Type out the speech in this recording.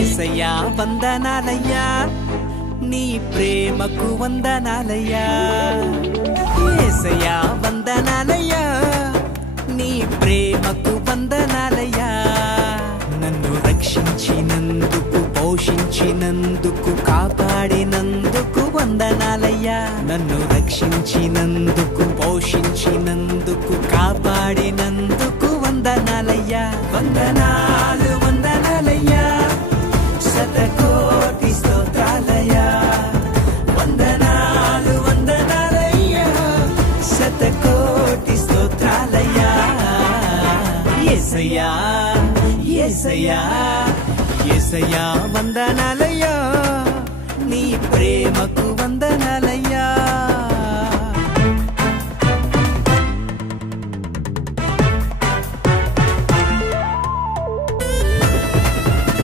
యేసయ్యా వందనాలయ్యా నీ ప్రేమకు వందనాలయ్యా యేసయ్యా వందనాలయ్యా నీ ప్రేమకు వందనాలయ్యా నన్ను రక్షించినందుకు పోషించినందుకు కాపాడినందుకు వందనాలయ్యా నన్ను రక్షించినందుకు పోషించినందుకు కాపాడినందుకు వందనాలయ్యా వందనాలు వందనాలయ్యా శతకోటి స్తోత్రాలయ్యా వందనాలు వందనాలయ్యా శతకోటి స్తోత్రాలయ్యా యేసయ్యా యేసయ్యా యేసయ్యా వందనాలయ్యా నీ ప్రేమకు వందనాలయ్యా